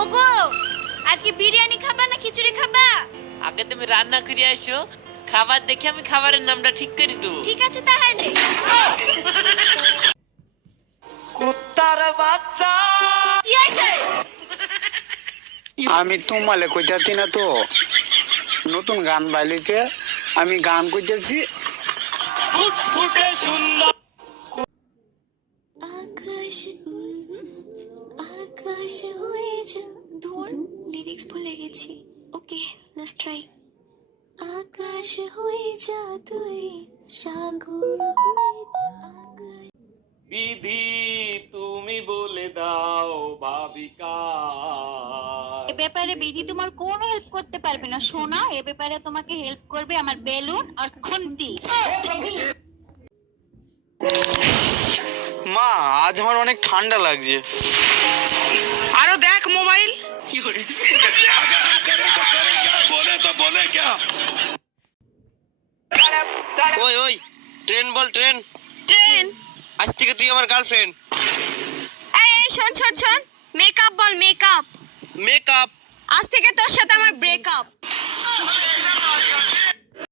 ওগো, আজকে বিরিয়ানি খাবা না খিচুড়ি খাবা? আগে তুমি রান্না করে আসো, খাবার দেখে আমি খাবারের নামটা ঠিক করে দেবো। ঠিক আছে তাহলে। কুত্তার বাচ্চা। কি হয়েছে? আমি তোমালে কইতাছি না তো, নতুন গান বাইলিতে আমি গান কইতেছি। ফুটফুটে সুন্দর। আকাশ আকাশ হয়ে যা। ধুর, লিরিক্স ভুলে গেছি। ওকে, লেটস ট্রাই। আকাশ হয়ে যা তুই, সাগর হয়ে যা আকাশ। বিধি তুমি বলে দাও ভাবিকা। এ ব্যাপারে বিধি তোমার কোনো হেল্প করতে পারবে না সোনা। এ ব্যাপারে তোমাকে হেল্প করবে আমার বেলুন আর খুন্তি। মা, আজ আমার অনেক ঠান্ডা লাগছে। আরো দেখ মোবাইল। ওই ওই, ট্রেন বল, ট্রেন। ট্রেন। আজ থেকে তুই আমার গার্লফ্রেন্ড। এই এই শোন শোন শোন, মেকআপ বল, মেকআপ। মেকআপ। আজ থেকে তোর সাথে আমার ব্রেকআপ।